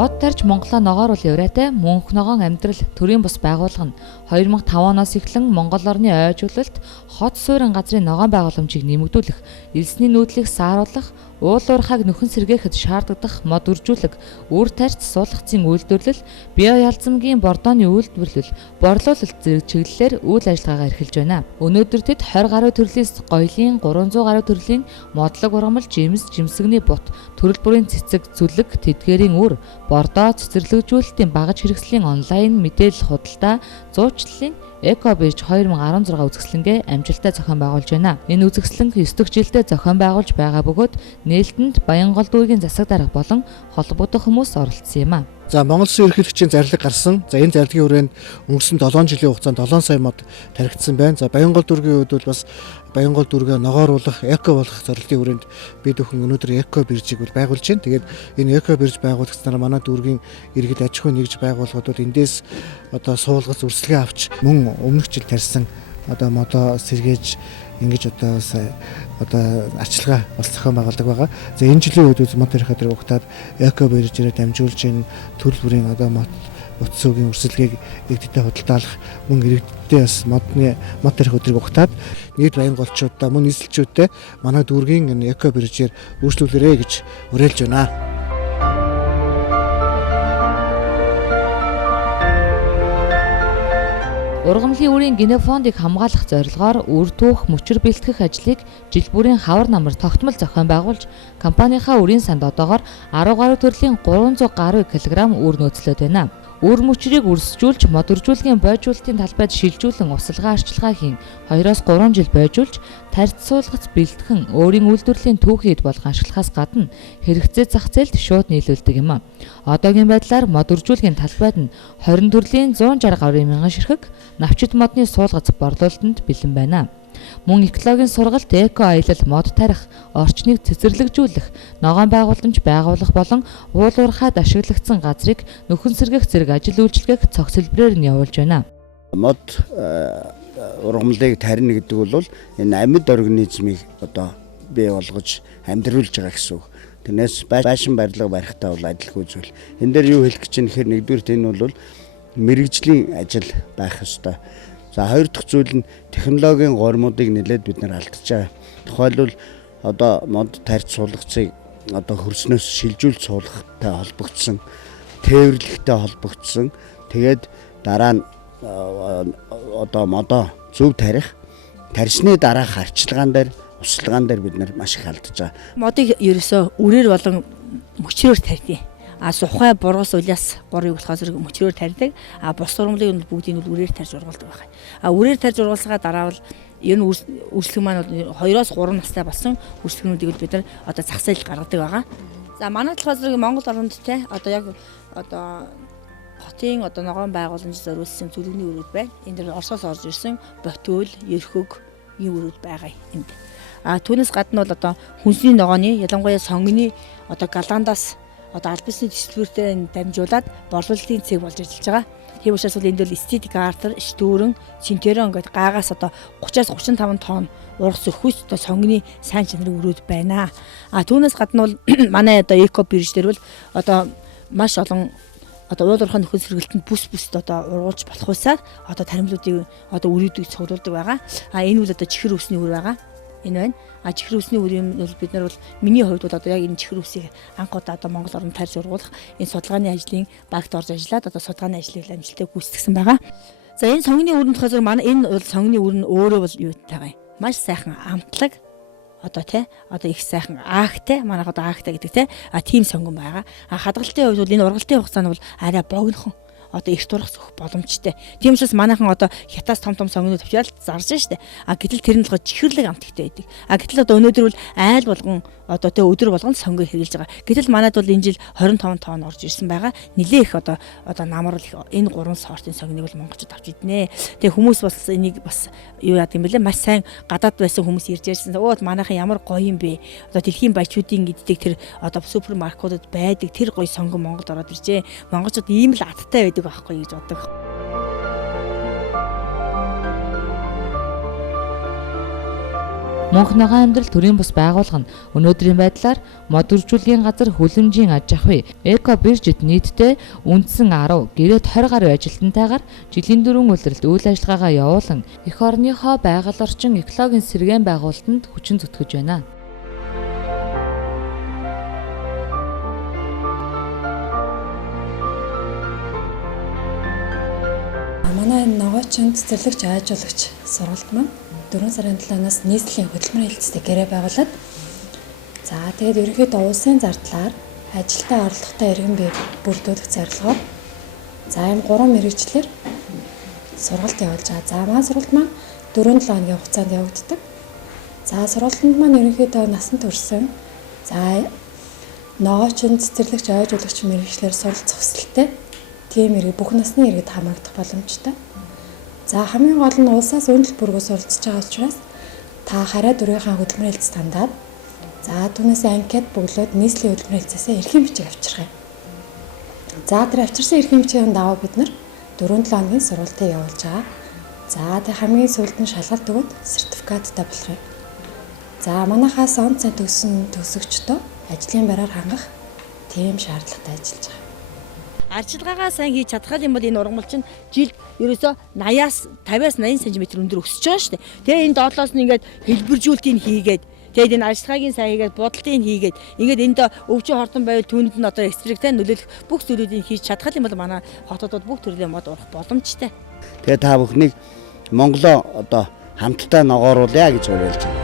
Мод тарж Монголоо ногооруул явраатай мөнх ногоон амьдрал төрийн бус байгууллага нь 2005 оноос эхлэн Монгол орны ойжуулалт хот суурин газрын ногоон байгууламжийг нэмэгдүүлэх, элсний нүүдлийг сааруулах, уул уурхайг нөхөн сэргээхэд шаарддаг мод үржүүлэг, үр тарьц суулгацын үйлдвэрлэл, био ялзамгийн бордооны үйлдвэрлэл, борлуулалт зэрэг чиглэлээр үйл ажиллагаагаа эрхэлж байна. Өнөөдөр тэд 20 гаруй төрлийн гоёлын, 300 гаруй төрлийн модлог ургамал, жимс, жимсэгний бут, төрөл бүрийн цэцэг, зүлэг, тэдгээрийн үр, бордоо, цэцэрлэгжүүлэлтийн багаж хэрэгслийн онлайн мэдээлэл худалдаа, зуучлалын Экобирж 2016 үзэсгэлэнгээ амжилттай зохион байгуулж байна. Энэ үзэсгэлэн 9 дахь жилдээ зохион байгуулж байгаа бөгөөд нээлттэнд Баянгол дүүргийн засаг дарга болон холбогдох хүмүүс оролцсон юм а. За Монгол Улсын ерөнхийлөгчийн зарлиг гарсан. За энэ зарлагын хүрээнд өнгөрсөн 7 жилийн хугацаанд 7 сая мод тархицсан байна. За Баянгол дүүргийн хувьд бол бас Баянгол дүүргээ ногооруулах, эко болох зорилтын хүрээнд бид бүхэн өнөөдөр эко биржийг байгуулж байна. Тэгээд энэ эко бирж байгуулагчдаар манай дүүргийн иргэд аж ахуй нэгж байгууллагууд эндээс одоо суулгац үрсэлгээ авч мөн өмнөх жил тарьсан одоо модоо сэргээж ингэж одоо арчилгаа бас зохион байгуулдаг байгаа. За энэ жилийн үед мод тарих хадрыг угтаад эко биржээр дамжуулж энэ төрөл бүрийн одоо мод утсуугийн үрсэлгээг иргэдэд худалдаалах мөн иргэдтэй бас мод тарих өдрийг угтаад нийт Баянголчуудаа мөн нийслэлчүүдтэй манай дүүргийн энэ эко биржээр үйлчлүүлээрэй гэж уриалж байна. Ургамлын үрийн генофондыг хамгаалах зорилгоор үр түүх мөчир бэлтгэх ажлыг жил бүрийн хавар намар тогтмол зохион байгуулж, компанийнхаа үрийн санд одоогоор 10 гаруй төрлийн 300 гаруй килограмм үр нөөцлөд байна. Үр мөчрийг үрсжүүлж, мод үржүүлгийн бойжуулалтын талбайд шилжүүлэн усалгаа арчилгаа хийн 2-3 жил бойжуулж, тарьц суулгац бэлтгэн өөрийн үйлдвэрлэлийн түүхийд болгон ашиглахаас гадна хэрэгцээ зах зээлд шууд нийлүүлдэг юм а. Одоогийн байдлаар мод үржүүлгийн талбайд нь 20 төрлийн 160 гаруй мянган ширхэг навчит модны суулгац борлуулалтанд бэлэн байна. Мөн экологийн сургалт, эко аялал, мод тарих, орчныг цэцэрлэгжүүлэх, ногоон байгууламж байгуулах болон уул уурхайд ашиглагдсан газрыг нөхөн сэргээх зэрэг ажил үйлчилгээх цогц хэлбэрээр нь явуулж байна. Мод ургамлыг тарина гэдэг бол энэ амьд организмыг одоо бий болгож амьдруулж байгаа гэсэн үг. Тэрнээс байшин барилга барихтаа бол адилгүй зүйл. Энэ дээр юу хэлэх гэж байна гэхээр нэгдүгээр энэ бол мэрэгжлийн ажил байх ёстой. За хоёр дахь зүйл нь технологийн гормуудыг нэлээд бид нар алдчихж байгаа. Тухайлбал одоо мод тарьц суулгацыг одоо хөрснөөс шилжүүлж суулгахтай холбогдсон, тээвэрлэхтэй холбогдсон. Тэгээд дараа нь одоо модоо зөв тарих, тарьсны дараах арчилгаан дээр, усалгаан дээр бид нар маш их алдчихж байгаа. Модыг ерөөсөө үрээр болон мөчрөөр тарьдаг. Сухай бургас улаас горыг болохоос мөчрөөр тарьдаг. Бус ургамлыг бүгдийг нь үрээр тарьж ургалдаг байна. Үрээр тарьж ургалсагаа дараа бол ер нь үрслэг маань бол 2-3 настай болсон үрслэгнүүдийг бид нар одоо зах зээлд гаргадаг байгаа. За манай талаас Монгол орнд те одоо яг одоо хотын одоо ногоон байгууламж зориулсан зүлэгний өрүүд байна. Энд дээр Оросоос орж ирсэн ботөөл, ерхөг ийм өрүүд байгаа энд. Түүнээс гадна бол одоо хүнсний ногооны ялангуяа сонгоны одоо галаандаас одоо аль бисний дистрибьюторээр дамжуулаад борлуулалтын цэг болж ажиллаж байгаа. Тийм учраас бол энд бол эстетик артер, штүүрэн, синтерон гэдэг гаагаас одоо 30-аас 35 тонн ургас өхөс одоо сонгоны сайн чанарын өрөөд байна. Түүнээс гадна бол манай одоо эко бирж дээр бол одоо маш олон одоо уул уурхай нөхөн сэргэлтэнд бүс одоо ургуулж болох усаар одоо таримлуудыг одоо өрөөдийг цуглуулдаг байгаа. Энэ бол одоо чихэр үсний үр байгаа. Энэ байна. Чихэр үсний үрийн бол бид нар бол миний хувьд бол одоо яг энэ чихэр үсийг анх удаа одоо Монгол орнд тарьж ургуулах энэ судалгааны ажлын багт орж ажиллаад одоо судалгааны ажлыг амжилттай гүйцэтгэсэн байгаа. За энэ сонгоны үрэн болохоор манай энэ бол сонгоны үр нь өөрөө бол юутай байгаа юм. Маш сайхан амтлаг одоо одоо их сайхан аагтай манайх одоо аагтай гэдэг тийм сонгон байгаа. Хадгалтын хувьд бол энэ ургалтын хугацаанд бол арай богинохон одоо их турах зөх боломжтой. Тийм учраас манайхан одоо хятаас том сонгонууд авчирал зарж штэ. Гэтэл тэр нь л чихэрлэг амтгтай байдаг. Гэтэл одоо өнөөдөр бол айл болгон одоо өдөр болгон сонгоо хэрэгжилж байгаа. Гэтэл манайд бол энэ жил 25 тонн орж ирсэн байгаа. Нилээ их одоо намрал их энэ 3 сортын сонгоныг бол монголчууд авч иднэ. Тэгээ хүмүүс бас энийг бас юу яадаг юм бэлээ. Маш сайн гадаад байсан хүмүүс ирж ярьсан. Манайхан ямар гоё юм бэ? Одоо дэлхийн баячуудын иддэг тэр одоо супермаркетуудад байдаг тэр гоё сонгон Монголд ороод иржээ. Монголчууд ийм л адтай байдаг байхгүй гэж боддог. Мөнх ногоон амьдрал төрийн бус байгууллага нь өнөөдрийн байдлаар мод үржүүлгийн газар хүлэмжийн аж ахуй эко биржид нийтдээ үндсэн 10 гэрээт 20 гаруй ажилтнтайгаар жилийн 4 улиралд үйл ажиллагаагаа явуулан эх орныхоо байгаль орчин экологийн сэргээн байгуулалтанд хүчин зүтгэж байна. Манай энэ ногоочин цэцэрлэгч айжуулагч сургалт маань 4 сарын 7-наас нийслэлийн хөтөлмөрийн хэлцтэй гэрээ байгуулад за тэгээд ерөнхийдөө улсын зардлаар ажилдаа орлоготой иргэн бий бүрдүүлэх зорилгоор за ийм 3 мэргэжлэр сургалт явуулж байгаа. За маань сургалт маань 4-7 хоногийн хугацаанд явагддаг. За сургалтанд маань ерөнхийдөө насан турш за ногоочин цэцэрлэгч айжуулагч мэргэжлэр суралцах хүсэлтэй тийм иргэд бүх насны иргэд хамрагдах боломжтой. За хамгийн гол нь улсаас үндэл бүргөө суралцж байгаа учраас та хараа дөрвийнхаа хөтөлмөрийн хэлц тандаад за түүнээс анкет бөглөөд нийслэлийн хөтөлмөрийн хэлцээсээ эрхийн бичиг авчрах юм. За тэр авчирсан эрхийн бичгийн даваа бид нар 4-7 хоногийн сургалтыг явуулж байгаа. За тэг хамгийн сүүлд нь шалгалт өгөөд сертификаттай болох юм. За манайхаас он цай төгсөн төгсөгчдөө ажлын байраар хангах тийм шаардлагатай ажиллаж байгаа. Арчилгаагаа сайн хийж чадхал юм бол энэ ургамал чинь жилд ерөөсөө 80-аас 50-аас 80 см өндөр өсөж байгаа шүү дээ. Тэгээ энэ доотлоос нь ингээд хэлбэржүүлтийг хийгээд тэгээд энэ арчилгаагийн сайн хийгээд бодолтыг хийгээд ингээд энд өвчин хортон байвал түүнд нь одоо экстрактай нөлөөлөх бүх зүйлүүдийг хийж чадхал юм бол манай хотуудад бүх төрлийн мод урах боломжтой. Тэгээ та бүхнийг Монголоо одоо хамтдаа ногооруулъя гэж уриалж байна.